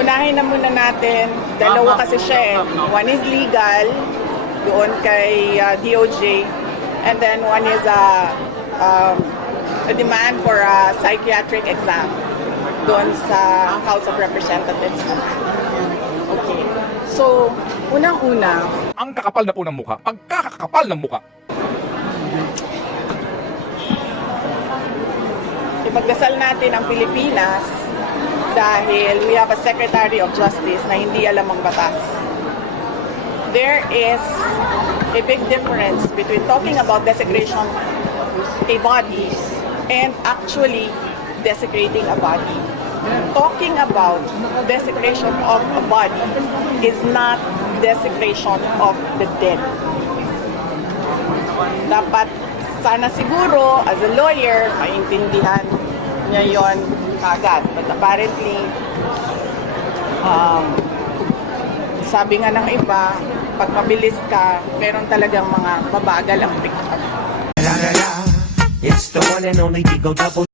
Unahin na muna natin, dalawa kasi siya eh. One is legal, doon kay DOJ, and then one is a demand for a psychiatric exam doon sa House of Representatives. Okay. So, unang-una, Ang kakapal na po ng mukha. Pagkakakapal ng mukha. ipagdasal natin ang Pilipinas dahil we have a Secretary of Justice na hindi alam ang batas. There is a big difference between talking about desecration a body and actually desecrating a body. Talking about desecration of a body is not desecration of the dead. Dapat sana siguro, as a lawyer, maintindihan niya yon agad. But apparently, sabi nga ng iba, pag mabilis ka, meron talagang mga mabagal ang pick-up. It's the one and only Digo Double.